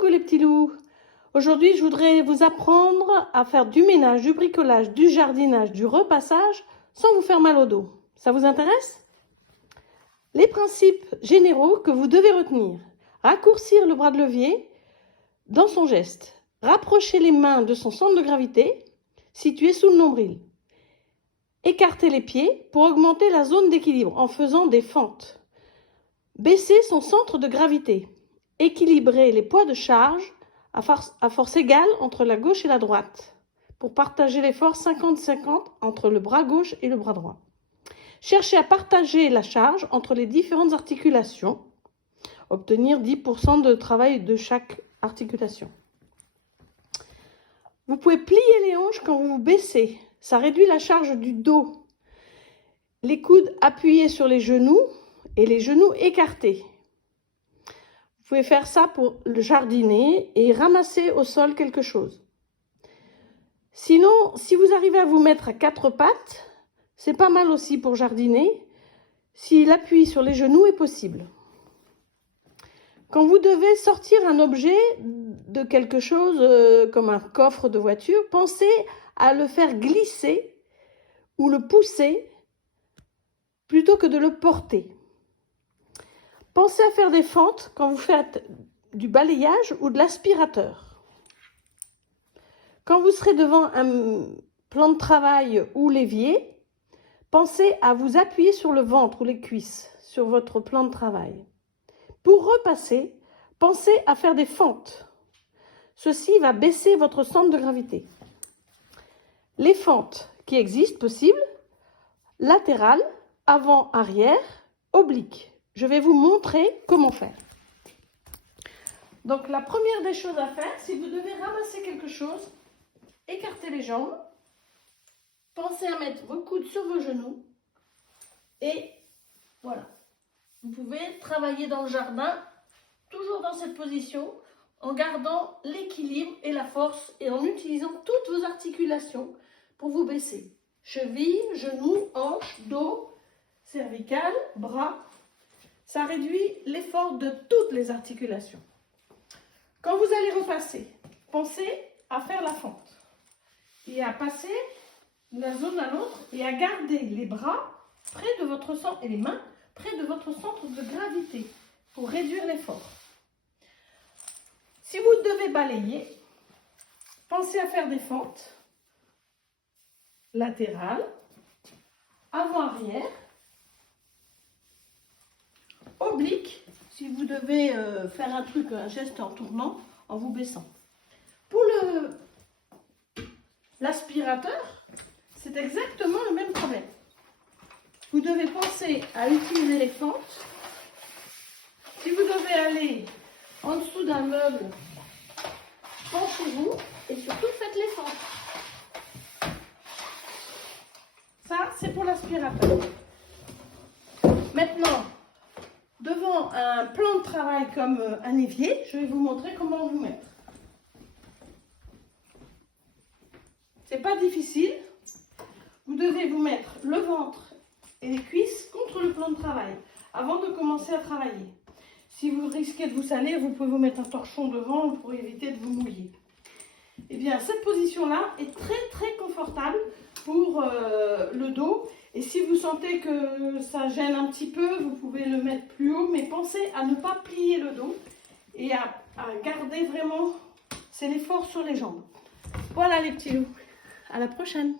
Coucou les petits loups. Aujourd'hui, je voudrais vous apprendre à faire du ménage, du bricolage, du jardinage, du repassage sans vous faire mal au dos. Ça vous intéresse? Les principes généraux que vous devez retenir. Raccourcir le bras de levier dans son geste. Rapprocher les mains de son centre de gravité situé sous le nombril. Écarter les pieds pour augmenter la zone d'équilibre en faisant des fentes. Baisser son centre de gravité. Équilibrer les poids de charge à force égale entre la gauche et la droite pour partager l'effort 50-50 entre le bras gauche et le bras droit. Cherchez à partager la charge entre les différentes articulations. Obtenir 10% de travail de chaque articulation. Vous pouvez plier les hanches quand vous vous baissez. Ça réduit la charge du dos. Les coudes appuyés sur les genoux et les genoux écartés. Vous pouvez faire ça pour le jardiner et ramasser au sol quelque chose. Sinon, si vous arrivez à vous mettre à quatre pattes, c'est pas mal aussi pour jardiner, si l'appui sur les genoux est possible. Quand vous devez sortir un objet de quelque chose comme un coffre de voiture, pensez à le faire glisser ou le pousser plutôt que de le porter. Pensez à faire des fentes quand vous faites du balayage ou de l'aspirateur. Quand vous serez devant un plan de travail ou l'évier, pensez à vous appuyer sur le ventre ou les cuisses sur votre plan de travail. Pour repasser, pensez à faire des fentes. Ceci va baisser votre centre de gravité. Les fentes qui existent possibles, latérales, avant, arrière, obliques. Je vais vous montrer comment faire. Donc la première des choses à faire, si vous devez ramasser quelque chose, écartez les jambes, pensez à mettre vos coudes sur vos genoux et voilà. Vous pouvez travailler dans le jardin, toujours dans cette position, en gardant l'équilibre et la force et en utilisant toutes vos articulations pour vous baisser. Cheville, genoux, hanches, dos, cervicales, bras. Ça réduit l'effort de toutes les articulations. Quand vous allez repasser, pensez à faire la fente et à passer d'une zone à l'autre et à garder les bras près de votre centre et les mains près de votre centre de gravité pour réduire l'effort. Si vous devez balayer, pensez à faire des fentes latérales, avant-arrière, oblique, si vous devez faire un geste en tournant, en vous baissant. Pour l'aspirateur, c'est exactement le même problème. Vous devez penser à utiliser les fentes. Si vous devez aller en dessous d'un meuble, penchez-vous et surtout faites les fentes. Ça, c'est pour l'aspirateur. Maintenant, devant un plan de travail comme un évier, je vais vous montrer comment vous mettre. C'est pas difficile. Vous devez vous mettre le ventre et les cuisses contre le plan de travail avant de commencer à travailler. Si vous risquez de vous salir, vous pouvez vous mettre un torchon devant pour éviter de vous mouiller. Eh bien, cette position-là est très confortable pour le dos. Et si vous sentez que ça gêne un petit peu, vous pouvez le mettre plus haut. Mais pensez à ne pas plier le dos et à garder vraiment, c'est l'effort sur les jambes. Voilà les petits loups. À la prochaine.